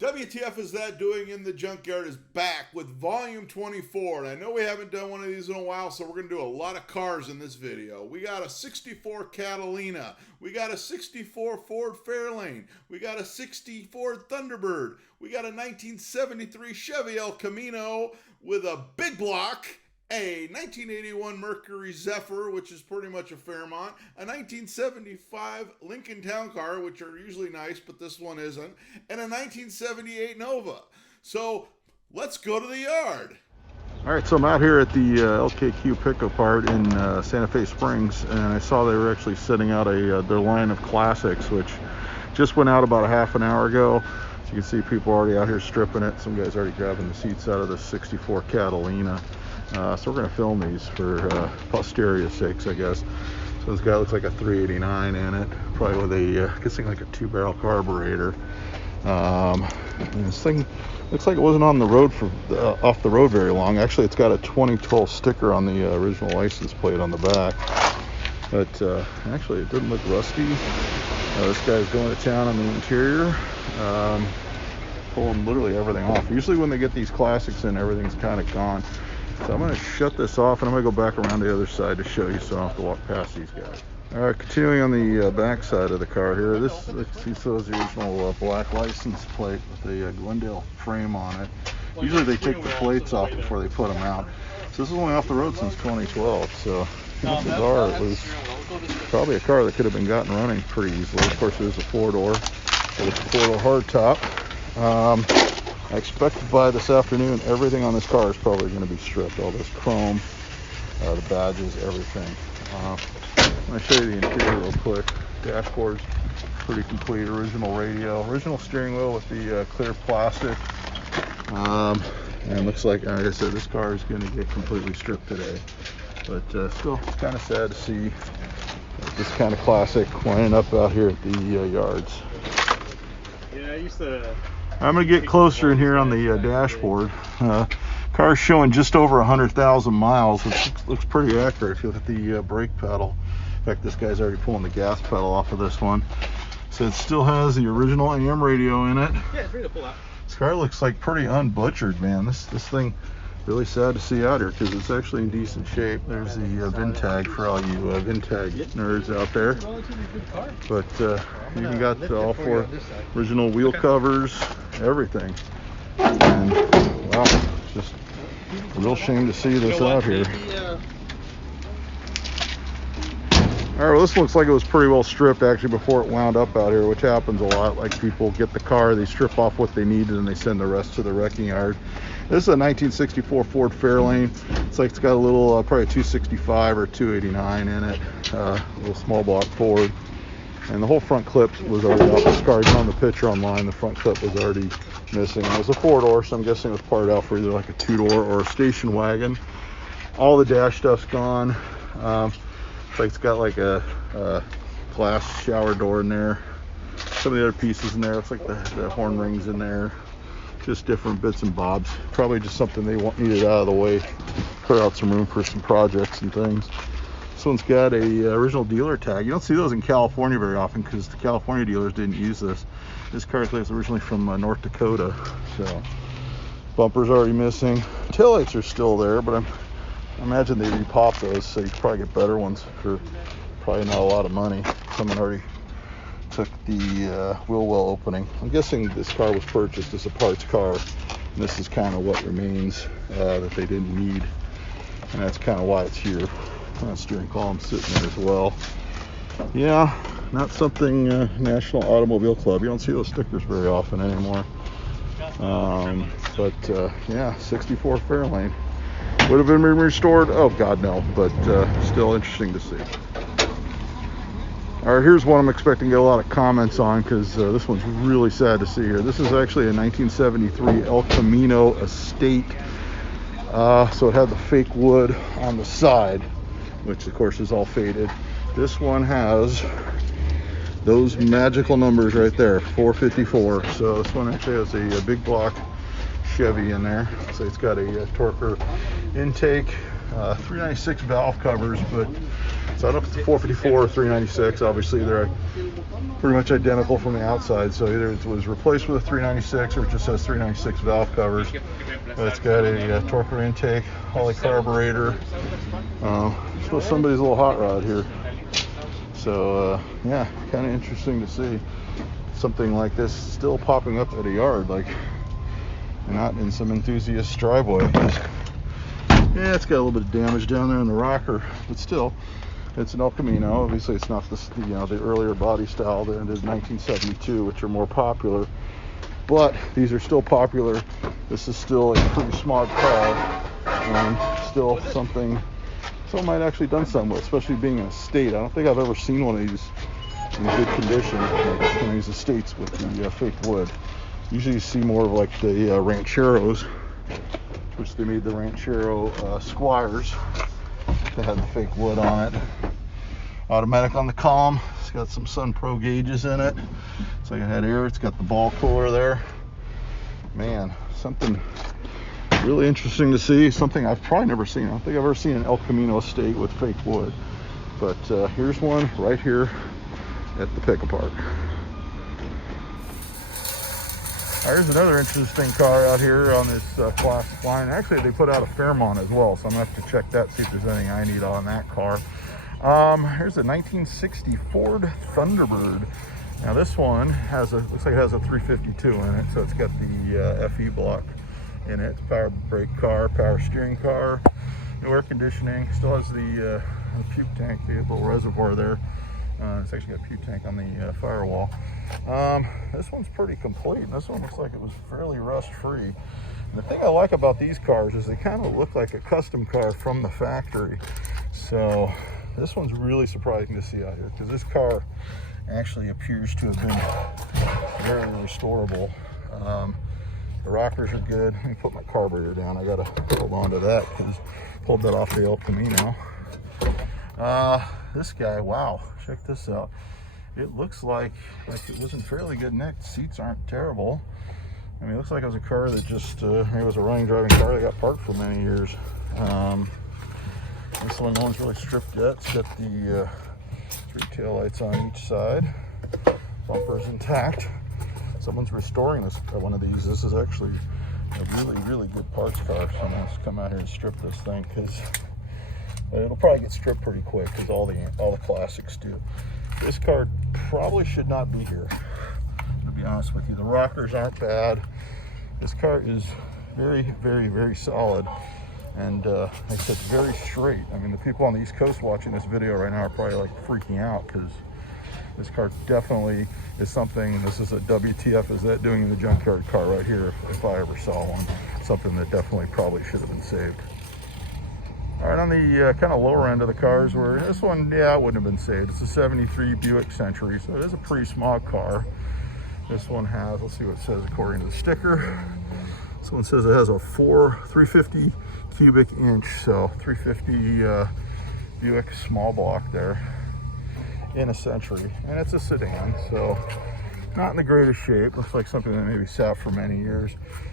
WTF is that doing in the Junkyard is back with volume 24, and I know we haven't done one of these in a while, so we're going to do a lot of cars in this video. We got a 64 Catalina, we got a 64 Ford Fairlane, we got a 60 Ford Thunderbird, we got a 1973 Chevy El Camino with a big block, a 1981 Mercury Zephyr, which is pretty much a Fairmont, a 1975 Lincoln Town Car, which are usually nice, but this one isn't, and a 1978 Nova. So let's go to the yard. All right, so I'm out here at the LKQ pickup part in Santa Fe Springs, and I saw they were actually setting out their line of classics, which just went out about a half an hour ago. So you can see people already out here stripping it. Some guys already grabbing the seats out of the 64 Catalina. So we're going to film these for posterity's sakes, I guess. So this guy looks like a 389 in it, probably with a, guessing like a 2-barrel carburetor. And this thing looks like it wasn't on the road off the road very long. Actually, it's got a 2012 sticker on the original license plate on the back. But actually, it doesn't look rusty. This guy's going to town on the interior, pulling literally everything off. Usually when they get these classics in, everything's kind of gone. So I'm going to shut this off, and I'm going to go back around the other side to show you, so I don't have to walk past these guys. All right, continuing on the back side of the car here. This is the original black license plate with the Glendale frame on it. Usually they take the plates off before they put them out. So this is only off the road since 2012, so chances are it was probably a car that could have been gotten running pretty easily. Of course, there's a four-door, so it's a four-door hardtop. I expect by this afternoon, everything on this car is probably going to be stripped. All this chrome, the badges, everything. I'm going to show you the interior real quick. Dashboard's pretty complete. Original radio, original steering wheel with the clear plastic. And looks like I said, this car is going to get completely stripped today. But still kind of sad to see this kind of classic winding up out here at the yards. Yeah, I used to... I'm going to get closer in here on the dashboard. Car's showing just over 100,000 miles, which looks pretty accurate if you look at the brake pedal. In fact, this guy's already pulling the gas pedal off of this one. So it still has the original AM radio in it. Yeah, it's ready to pull out. This car looks like pretty unbutchered, man. This thing, really sad to see out here because it's actually in decent shape. There's the VIN tag for all you VIN tag nerds out there. But you even got all four original wheel covers, everything. And wow, just a real shame to see this out here. All right, well, this looks like it was pretty well stripped actually before it wound up out here, which happens a lot. Like people get the car, they strip off what they needed, and they send the rest to the wrecking yard. This is a 1964 Ford Fairlane. It's like it's got a little, probably a 265 or 289 in it. A little small block Ford. And the whole front clip was already off this car. Even on the picture online, the front clip was already missing. It was a four-door, so I'm guessing it was parted out for either like a two-door or a station wagon. All the dash stuff's gone. It's like it's got like a glass shower door in there. Some of the other pieces in there. Looks like the horn rings in there. Just different bits and bobs. Probably just something they needed out of the way. Clear out some room for some projects and things. This one's got a original dealer tag. You don't see those in California very often because the California dealers didn't use this. This car is originally from North Dakota. So bumper's already missing. Taillights are still there, but I imagine they repop those, so you can probably get better ones for probably not a lot of money. Someone already took the wheel well opening. I'm guessing this car was purchased as a parts car, and this is kind of what remains that they didn't need, and that's kind of why it's here. Steering column sitting there as well. Yeah, not something National Automobile Club. You don't see those stickers very often anymore. But yeah, 64 Fairlane. Would have been restored? Oh God, no. But still interesting to see. All right, here's one I'm expecting to get a lot of comments on because this one's really sad to see here. This is actually a 1973 El Camino Estate. So it had the fake wood on the side, which of course is all faded. This one has those magical numbers right there, 454. So this one actually has a big block Chevy in there. So it's got a torquer intake, 396 valve covers, but So I don't know if it's 454 or 396. Obviously, they're pretty much identical from the outside. So either it was replaced with a 396 or it just has 396 valve covers. But it's got a torque intake, Holley carburetor. So somebody's little hot rod here. So yeah, kind of interesting to see something like this still popping up at a yard, like not in some enthusiast driveway. Yeah, it's got a little bit of damage down there in the rocker, but still, it's an El Camino. Obviously, it's not the earlier body style that is 1972, which are more popular. But these are still popular. This is still a pretty smart car, and still something someone might actually done something with, especially being in a state. I don't think I've ever seen one of these in good condition, like one of these estates with the fake wood. Usually you see more of like the Rancheros, which they made the Ranchero Squires. They had the fake wood on it. Automatic on the column. It's got some Sun Pro gauges in it. It's like it had air. It's got the ball cooler there. Man, something really interesting to see. Something I've probably never seen. I don't think I've ever seen an El Camino estate with fake wood. But here's one right here at the pick-apart. Here's another interesting car out here on this classic line. Actually, they put out a Fairmont as well, so I'm going to have to check that, see if there's anything I need on that car. Here's a 1960 Ford Thunderbird. Now this one looks like it has a 352 in it, so it's got the FE block in it. It's a power brake car, power steering car, new air conditioning. Still has the puke tank, the little reservoir there. It's actually got a puke tank on the firewall. This one's pretty complete. This one looks like it was fairly rust-free. And the thing I like about these cars is they kind of look like a custom car from the factory. So this one's really surprising to see out here, because this car actually appears to have been very restorable. The rockers are good. Let me put my carburetor down. I gotta hold on to that because I pulled that off the El Camino. This guy, wow, check this out. It looks like it was in fairly good nick. The seats aren't terrible. I mean, it looks like it was a car that just maybe it was a running driving car that got parked for many years. This one, no one's really stripped yet. It's got the 3 taillights on each side. Bumper's intact. Someone's restoring one of these. This is actually a really, really good parts car. So I'm going to come out here and strip this thing, because it'll probably get stripped pretty quick, because all the classics do. This car probably should not be here, to be honest with you. The rockers aren't bad. This car is very, very, very solid. And like I said, very straight. I mean, the people on the East Coast watching this video right now are probably like freaking out, because this car definitely is something. This is a WTF is that doing in the junkyard car right here, if I ever saw one. Something that definitely probably should have been saved. All right, on the kind of lower end of the cars, where this one, yeah, it wouldn't have been saved. It's a 73 Buick Century, so it is a pretty small car. This one has, let's see what it says according to the sticker. This one says it has a 350 cubic inch, so 350 Buick small block there in a Century, and it's a sedan, so not in the greatest shape. Looks like something that maybe sat for many years.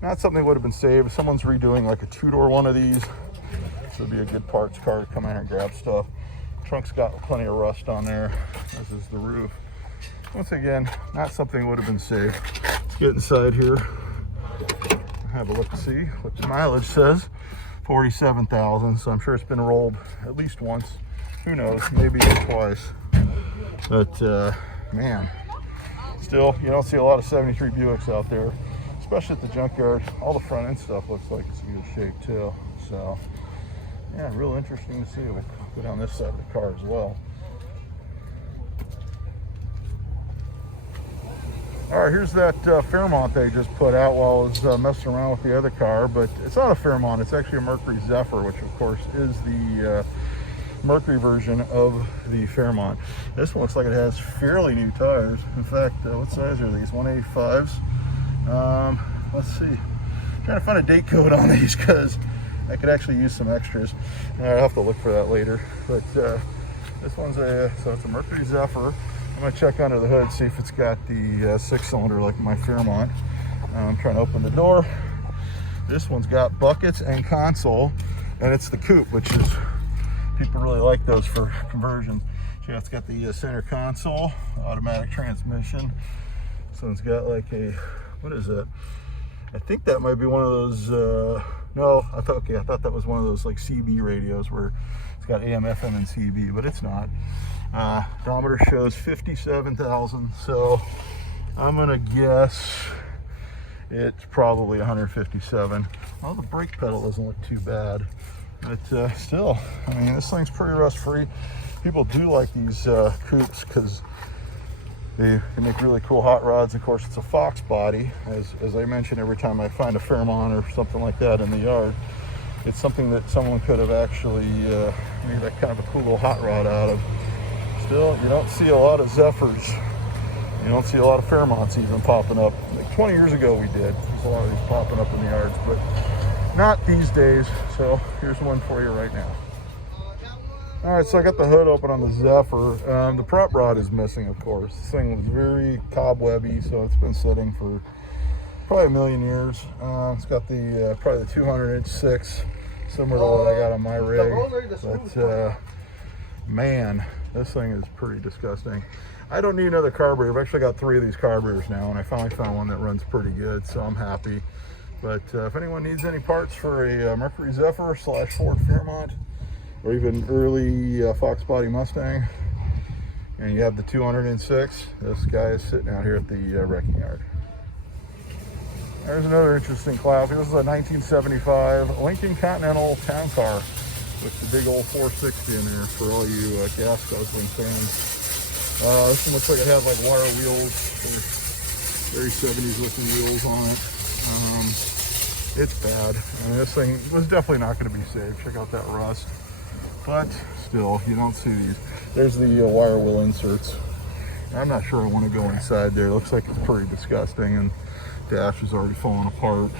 Not something that would have been saved. If someone's redoing like a 2-door one of these, this would be a good parts car to come in here and grab stuff. Trunk's got plenty of rust on there. This is the roof. Once again, not something that would have been saved. Let's get inside here. Have a look to see what the mileage says. 47,000, so I'm sure it's been rolled at least once. Who knows, maybe even twice. But man, still, you don't see a lot of 73 Buicks out there, especially at the junkyard. All the front end stuff looks like it's in good shape too. So yeah, real interesting to see. We'll go down this side of the car as well. All right, here's that Fairmont they just put out while I was messing around with the other car, but it's not a Fairmont, it's actually a Mercury Zephyr, which of course is the Mercury version of the Fairmont. This one looks like it has fairly new tires. In fact, what size are these? 185s. Let's see. I'm trying to find a date code on these because I could actually use some extras. I'll have to look for that later. But this one's so it's a Mercury Zephyr. I'm gonna check under the hood, see if it's got the 6-cylinder like my Fairmont. I'm trying to open the door. This one's got buckets and console, and it's the coupe, which is People really like those for conversions. So it's got the center console, automatic transmission. So it's got like a, what is that? I think that might be one of those, no, I thought that was one of those like CB radios where it's got AM, FM, and CB, but it's not. Odometer shows 57,000, so I'm gonna guess it's probably 157. Well, the brake pedal doesn't look too bad, but still, I mean, this thing's pretty rust-free. People do like these coupes because they make really cool hot rods. Of course, it's a Fox body. As I mentioned, every time I find a Fairmont or something like that in the yard, it's something that someone could have actually made that kind of a cool little hot rod out of. Still, you don't see a lot of Zephyrs. You don't see a lot of Fairmonts even popping up. Like 20 years ago we did. There's a lot of these popping up in the yards, but not these days. So here's one for you right now. All right, so I got the hood open on the Zephyr. The prop rod is missing, of course. This thing was very cobwebby, so it's been sitting for probably a million years. It's got the probably the 200-inch 6, similar to what I got on my rig. But man, this thing is pretty disgusting. I don't need another carburetor. I've actually got 3 of these carburetors now, and I finally found one that runs pretty good, so I'm happy. But if anyone needs any parts for a Mercury Zephyr / Ford Fairmont, or even early Fox body Mustang, and you have the 200-inch 6, this guy is sitting out here at the wrecking yard. There's another interesting class. This is a 1975 Lincoln Continental town car with the big old 460 in there for all you gas guzzling fans. This one looks like it had like wire wheels, very 70s looking wheels on it. It's bad. I mean, this thing was definitely not going to be saved. Check out that rust. But still, you don't see these. There's the wire wheel inserts. I'm not sure I want to go inside there. It looks like it's pretty disgusting, and dash is already falling apart.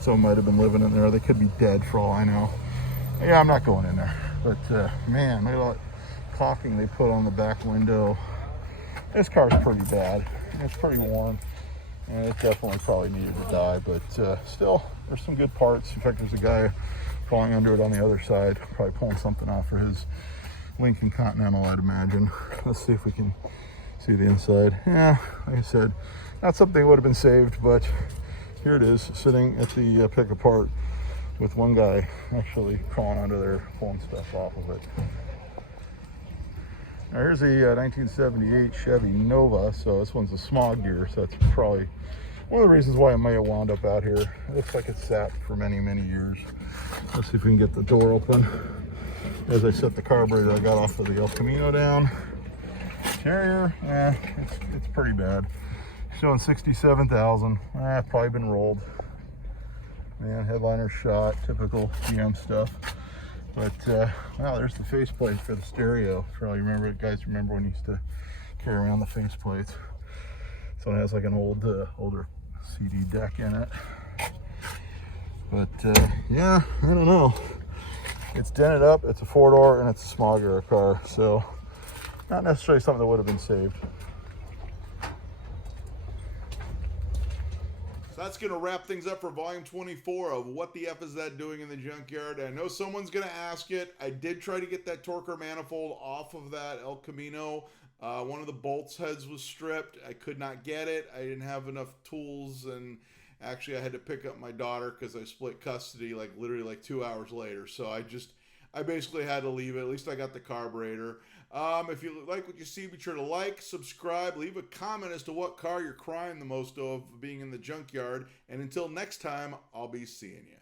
Someone might have been living in there. They could be dead for all I know. Yeah, I'm not going in there. But man, look at all that caulking they put on the back window. This car's pretty bad. It's pretty worn, and it definitely probably needed to die. But still, there's some good parts. In fact, there's a guy crawling under it on the other side, probably pulling something off for his Lincoln Continental, I'd imagine. Let's see if we can see the inside. Yeah, like I said, not something that would have been saved, but here it is, sitting at the pick apart with one guy actually crawling under there, pulling stuff off of it. Now here's a 1978 Chevy Nova, so this one's a smog gear, so that's probably one of the reasons why it may have wound up out here. It looks like it's sat for many, many years. Let's see if we can get the door open. As I set the carburetor, I got off of the El Camino down. Interior, it's pretty bad. Showing 67,000. Probably been rolled. Man, headliner shot, typical GM stuff. But wow, there's the faceplate for the stereo. For all you remember, guys remember when you used to carry around the faceplates. So it has like an older CD deck in it. But yeah, I don't know. It's dented up, it's a 4-door, and it's a smog era car. So not necessarily something that would have been saved. So that's going to wrap things up for volume 24 of What the F is that doing in the junkyard. I know someone's going to ask it. I did try to get that torquer manifold off of that El Camino. One of the bolts heads was stripped. I could not get it. I didn't have enough tools, and actually I had to pick up my daughter because I split custody like literally like 2 hours later. So I basically had to leave it. At least I got the carburetor. If you like what you see, be sure to like, subscribe, leave a comment as to what car you're crying the most of being in the junkyard. And until next time, I'll be seeing you.